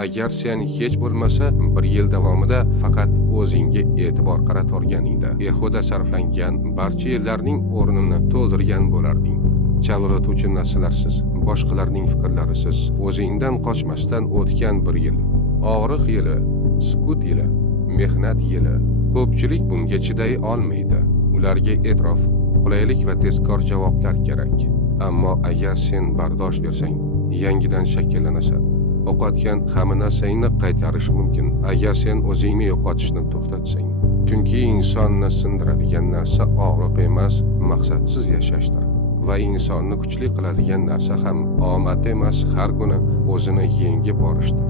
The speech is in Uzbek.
Agar sen hech bo'lmasa 1 yil davomida faqat o'zingga e'tibor qaratorganingda behuda sarflangan barcha yillarning o'rnini to'ldirgan bo'larding. Chalg'ituvchi narsalarsiz, boshqalarning fikrlarisiz, o'zingdan qochmasdan o'tgan 1 yil. Og'riq yili, sukut yili, mehnat yili. Ko'pchilik bunga chiday olmaydi. Ularga e'tirof, qulaylik va tezkor javoblar kerak. Ammo agar sen bardosh bersang, yangidan shakllanasan. Yo'qotgan hamma narsangni qaytarish mumkin agar sen o'zingni yo'qotishni to'xtatsang. Chunki insonni sindiradigan narsa og'riq emas, maqsadsiz yashashdir. Va insonni kuchli qiladigan narsa ham omad emas, har kuni o'zini yengib borishdir.